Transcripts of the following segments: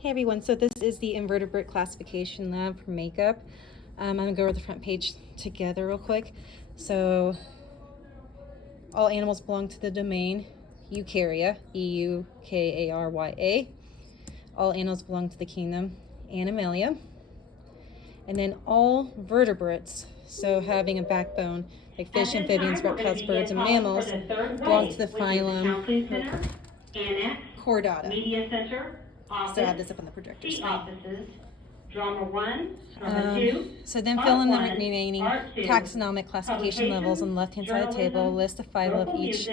Hey everyone, so this is the Invertebrate Classification Lab for makeup. I'm going to go over the front page together real quick. So all animals belong to the domain Eukarya, E-U-K-A-R-Y-A. All animals belong to the kingdom Animalia. And then all vertebrates, so having a backbone, like fish, amphibians, reptiles, birds, and mammals, belong to the phylum Chordata. So I have this up on the projector screen. Drama 1, Drama 2. So then fill in the remaining taxonomic classification levels on the left-hand side of the table, list the phyla of each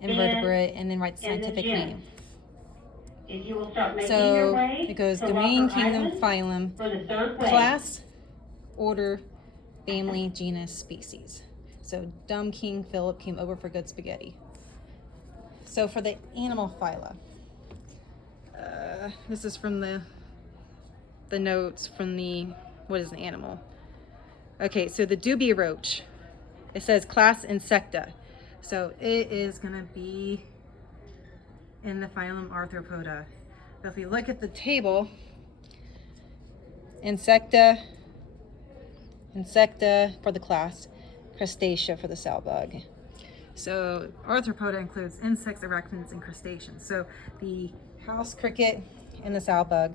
invertebrate, and then write the scientific name. So it goes domain, kingdom, phylum, class, order, family, genus, species. So dumb King Philip came over for good spaghetti. So for the animal phyla, this is from the notes from the, what is an animal? Okay, so the dubia roach, it says class Insecta. So it is gonna be in the phylum Arthropoda. But if we look at the table, Insecta for the class, Crustacea for the cell bug. So Arthropoda includes insects, arachnids, and crustaceans. So the house cricket and the sow bug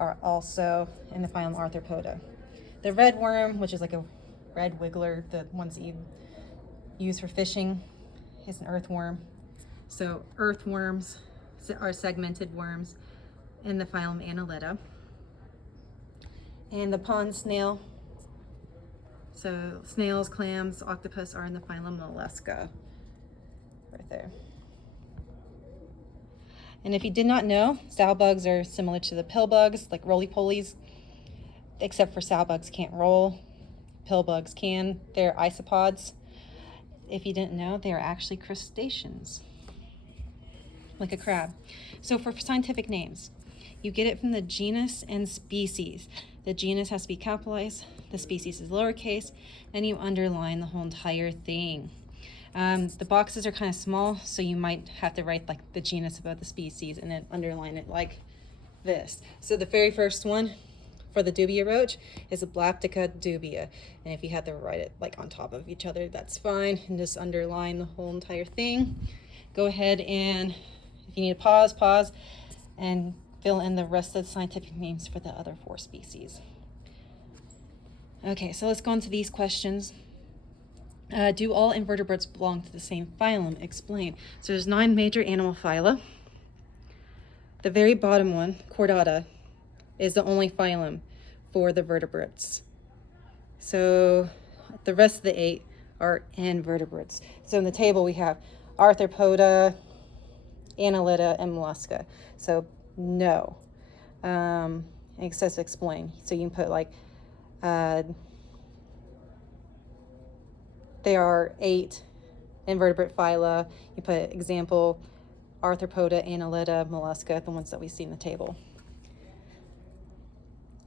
are also in the phylum Arthropoda. The red worm, which is like a red wiggler, the ones that you use for fishing, is an earthworm. So earthworms are segmented worms in the phylum Annelida. And the pond snail, so snails, clams, octopus are in the phylum Mollusca, right there. And if you did not know, sow bugs are similar to the pill bugs, like roly-polies, except for sow bugs can't roll. Pill bugs can. They're isopods. If you didn't know, they are actually crustaceans, like a crab. So for scientific names, you get it from the genus and species. The genus has to be capitalized, the species is lowercase, and you underline the whole entire thing. The boxes are kind of small, so you might have to write like the genus above the species and then underline it like this. So the very first one for the dubia roach is a Blaptica dubia. And if you had to write it like on top of each other, that's fine. And just underline the whole entire thing. Go ahead and if you need to pause, and fill in the rest of the scientific names for the other 4 species. Okay, so let's go into these questions. Do all invertebrates belong to the same phylum? Explain. So there's 9 major animal phyla. The very bottom one, Chordata, is the only phylum for the vertebrates. So the rest of the 8 are invertebrates. So in the table we have Arthropoda, Annelida, and Mollusca. So no. It says explain. So you can put like there are 8 invertebrate phyla. You put example, Arthropoda, Annelida, Mollusca, the ones that we see in the table.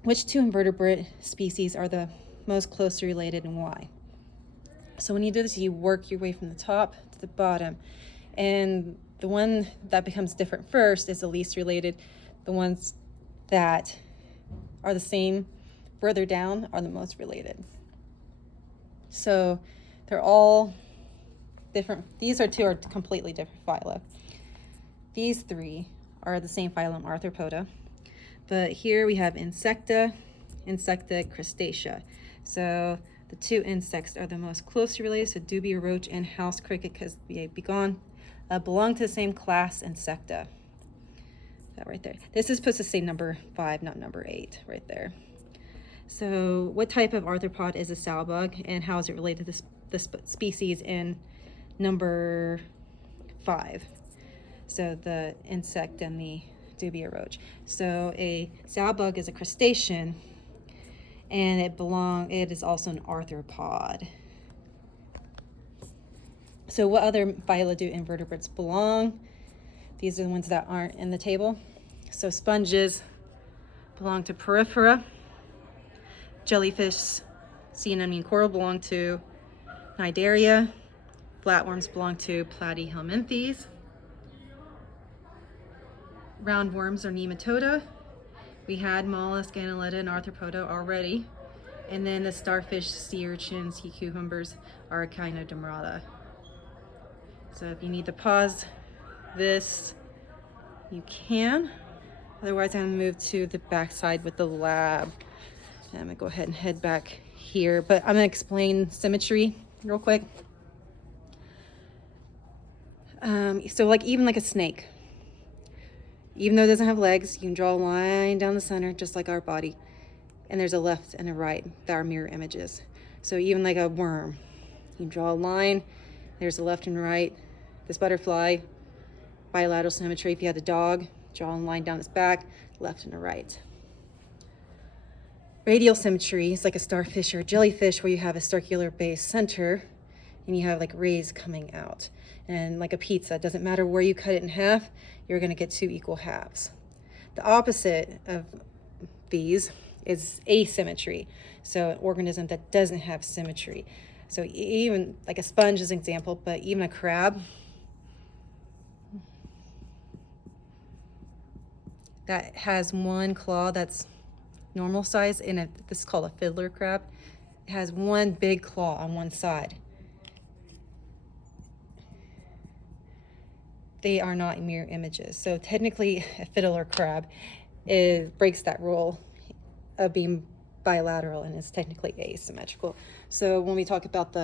Which 2 invertebrate species are the most closely related and why? So when you do this, you work your way from the top to the bottom. And the one that becomes different first is the least related. The ones that are the same further down are the most related. So they're all different. These 2 are completely different phyla. These 3 are the same phylum Arthropoda. But here we have Insecta, Crustacea. So the 2 insects are the most closely related, so dubia roach and house cricket, because they belong to the same class, Insecta. That right there. This is supposed to say number 5, not number 8, right there. So what type of arthropod is a sow bug, and how is it related to the species in number 5? So the insect and the dubia roach. So a sow bug is a crustacean, and it is also an arthropod. So what other phyla do invertebrates belong? These are the ones that aren't in the table. So sponges belong to Porifera. Jellyfish, sea anemone, and coral belong to Cnidaria. Flatworms belong to Platyhelminthes. Roundworms are Nematoda. We had mollusk, annelida, and arthropoda already. And then the starfish, sea urchin, sea cucumbers are echinodermata. So if you need to pause this, you can. Otherwise, I'm gonna move to the back side with the lab. And I'm gonna go ahead and head back here, but I'm gonna explain symmetry real quick. So like even like a snake, even though it doesn't have legs, you can draw a line down the center just like our body. And there's a left and a right that are mirror images. So even like a worm, you can draw a line, there's a left and right. This butterfly, bilateral symmetry. If you had a dog, draw a line down its back, left and a right. Radial symmetry is like a starfish or a jellyfish where you have a circular base center and you have like rays coming out. And like a pizza, it doesn't matter where you cut it in half, you're gonna get 2 equal halves. The opposite of these is asymmetry. So an organism that doesn't have symmetry. So even like a sponge is an example, but even a crab, that has one claw that's normal size, and this is called a fiddler crab. It has one big claw on one side. They are not mirror images. So technically a fiddler crab breaks that rule of being bilateral and is technically asymmetrical. So when we talk about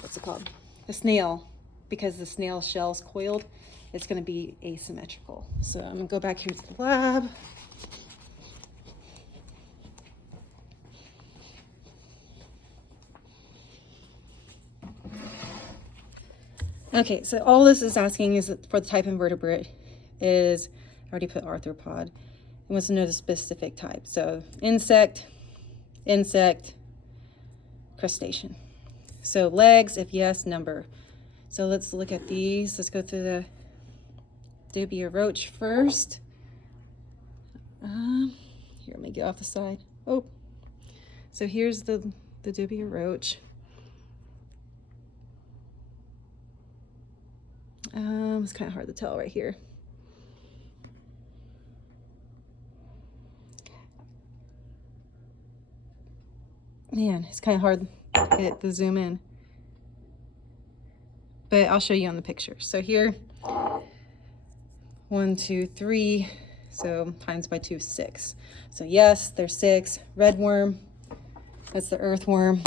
what's it called? The snail, because the snail shell's coiled, it's gonna be asymmetrical. So I'm gonna go back here to the lab. Okay, so all this is asking is for the type invertebrate is, I already put arthropod. It wants to know the specific type. So insect, crustacean. So legs, if yes, number. So let's look at these. Let's go through the dubia roach first. Here, let me get off the side. Oh, so here's the dubia roach. It's kind of hard to tell right here. Man, it's kind of hard to get the zoom in. But I'll show you on the picture. So here, 1, 2, 3, so times by 2 is 6. So yes, there's 6. Red worm, that's the earthworm.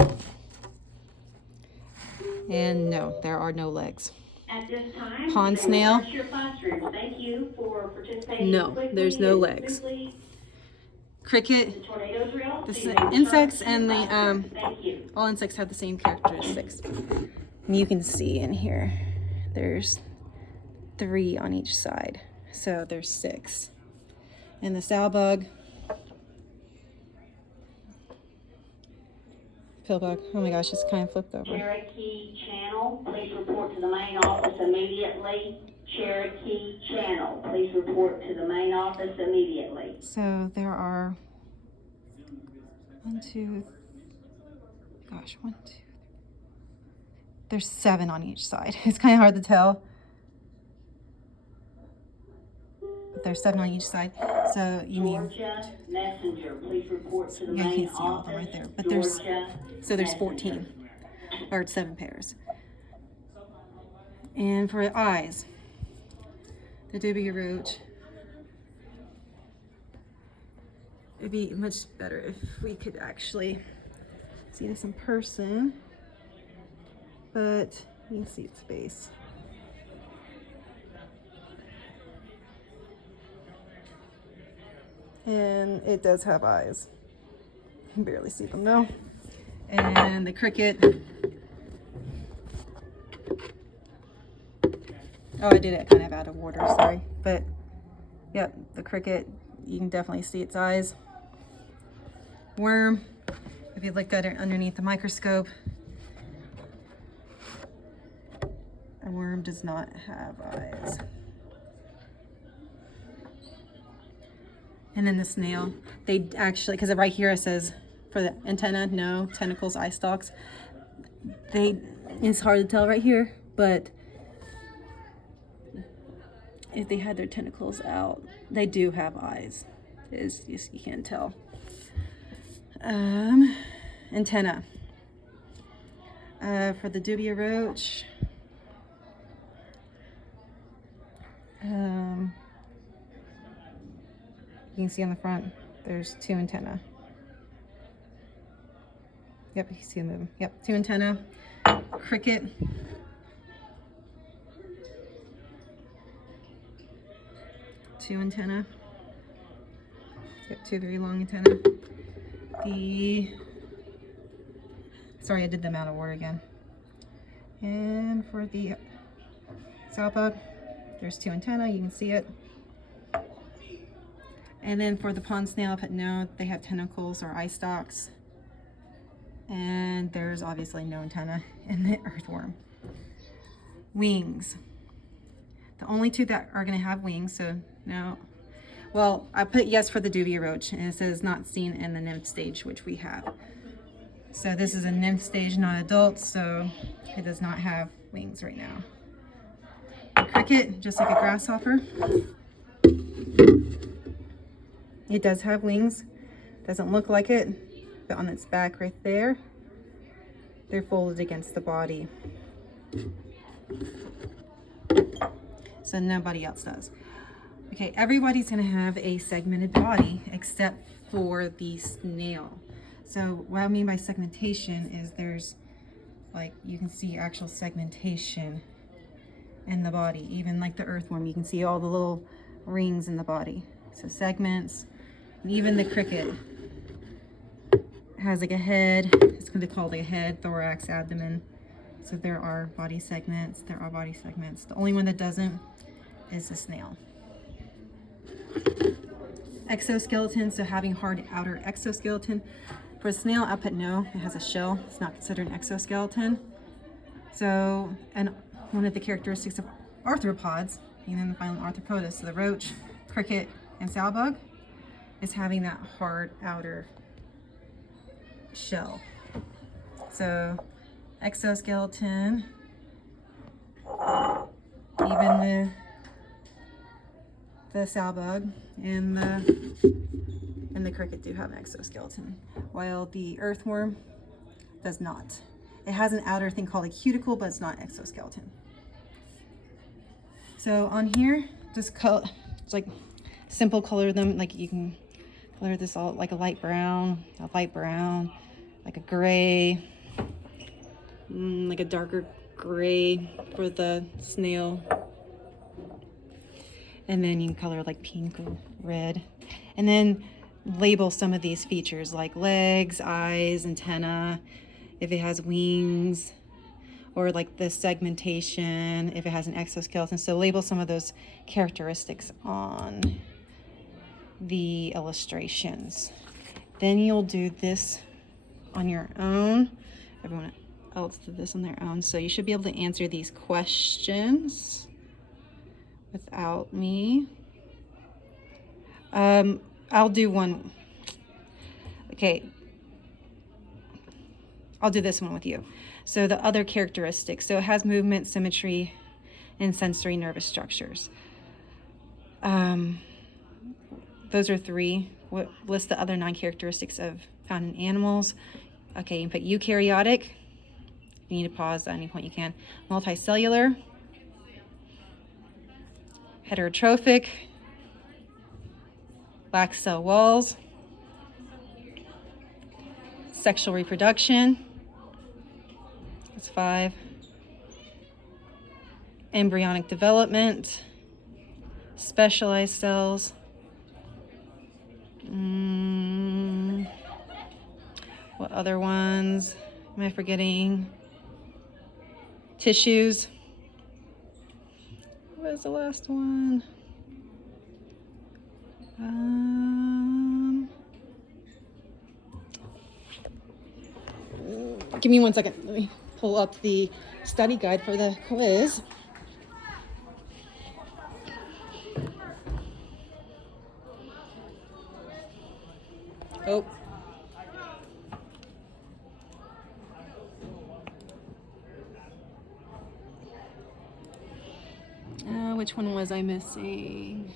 And no, there are no legs. At this time, Pond snail. your classroom. Thank you for participating. No, there's no legs. Cricket. The tornado drill. The insects and the Thank you. all insects have the same characteristics. And you can see in here, there's 3 on each side, so there's 6. And the sow bug, pillbug. Oh my gosh, it's kind of flipped over. Cherokee Channel, please report to the main office immediately. Cherokee Channel, please report to the main office immediately. So there are 1, 2, gosh, 1, 2. There's 7 on each side. It's kind of hard to tell. But there's 7 on each side. So you need. Georgia Messenger, please report to the Yeah, you main can't see all of them office. right there. But Georgia there's 14, or 7 pairs. And for eyes, the dubia roach, it'd be much better if we could actually see this in person, but you can see its face. And it does have eyes. You can barely see them though. And the cricket. Oh, I did it kind of out of order, sorry. But, yep, the cricket, you can definitely see its eyes. Worm, if you look at it underneath the microscope, a worm does not have eyes. And then the snail, they actually, because right here it says for the antenna, no, tentacles, eye stalks. It's hard to tell right here, but if they had their tentacles out, they do have eyes. is, you can't tell. Antenna. For the dubia roach, you can see on the front, there's 2 antennae. Yep, you can see them moving. Yep, 2 antennae. Cricket. Two antennae. Yep, 2 very long antennae. Sorry, I did them out of order again. And for the salpa, there's 2 antennae, you can see it. And then for the pond snail, but no, they have tentacles or eye stalks. And there's obviously no antenna in the earthworm. Wings. The only 2 that are going to have wings, so no. Well, I put yes for the dubia roach, and it says not seen in the nymph stage, which we have. So this is a nymph stage, not adult, so it does not have wings right now. The cricket, just like a grasshopper, it does have wings. Doesn't look like it, but on its back right there, they're folded against the body. So nobody else does. Okay, everybody's gonna have a segmented body except for the snail. So what I mean by segmentation is there's, like, you can see actual segmentation in the body. Even like the earthworm, you can see all the little rings in the body. So segments, and even the cricket has like a head. It's going to be called like a head, thorax, abdomen. So there are body segments. There are body segments. The only one that doesn't is the snail. Exoskeleton, so having hard outer exoskeleton. For a snail, I'll put no. It has a shell. It's not considered an exoskeleton. So, and one of the characteristics of arthropods, and then the final arthropoda, so the roach, cricket, and sow is having that hard outer shell. So, exoskeleton, even the sow and the cricket do have an exoskeleton, while the earthworm does not. It has an outer thing called a cuticle, but it's not an exoskeleton. So on here, just color, it's like simple color them. Like you can color this all like a light brown, like a gray, like a darker gray for the snail. And then you can color like pink or red. And then label some of these features like legs, eyes, antenna, if it has wings, or like the segmentation, if it has an exoskeleton. So label some of those characteristics on the illustrations. Then you'll do this on your own. Everyone else did this on their own. So you should be able to answer these questions without me. I'll do one. Okay. I'll do this one with you. So the other characteristics. So it has movement, symmetry, and sensory nervous structures. Those are 3. What list the other 9 characteristics of found in animals? Okay, you can put eukaryotic. If you need to pause at any point, you can. Multicellular, heterotrophic, lacks cell walls, sexual reproduction, that's 5, embryonic development, specialized cells, what other ones am I forgetting? Tissues. What was the last one? Give me 1 second. Let me pull up the study guide for the quiz. Oh. Which one was I missing?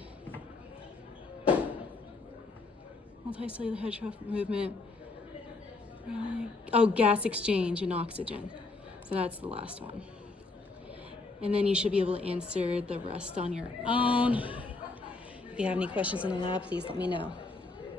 multicellular heterotrophic movement. Oh, gas exchange and oxygen. So that's the last one. And then you should be able to answer the rest on your own. If you have any questions in the lab, please let me know.